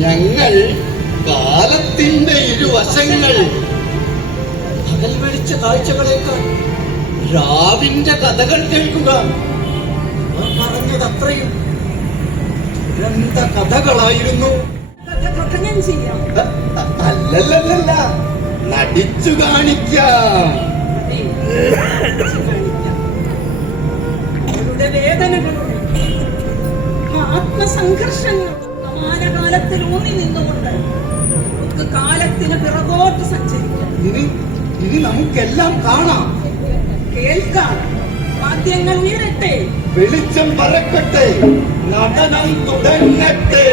ഞങ്ങൾ കാലത്തിന്റെ ഇരുവശങ്ങൾ. പകൽ വെളിച്ച കാഴ്ചകളേക്കാൾ രാവിന്റെ കഥകൾ കേൾക്കുക. അവർ പറഞ്ഞതത്രയും ദുരന്ത കഥകളായിരുന്നു. അല്ലല്ലല്ല, നടിച്ചു കാണിക്കാം. അവരുടെ വേദനകളുടെ ആത്മസംഘർഷങ്ങൾ സമാനകാലത്തിൽ ഊന്നി നിന്നുകൊണ്ട് നമുക്ക് കാലത്തിന് പിറകോട്ട് സഞ്ചരിക്കാം. ഇനി നമുക്കെല്ലാം കാണാം, കേൾക്കാം. വാദ്യങ്ങൾ ഉയരട്ടെ, വെളിച്ചം പറക്കട്ടെ, നടനം തുടങ്ങട്ടെ.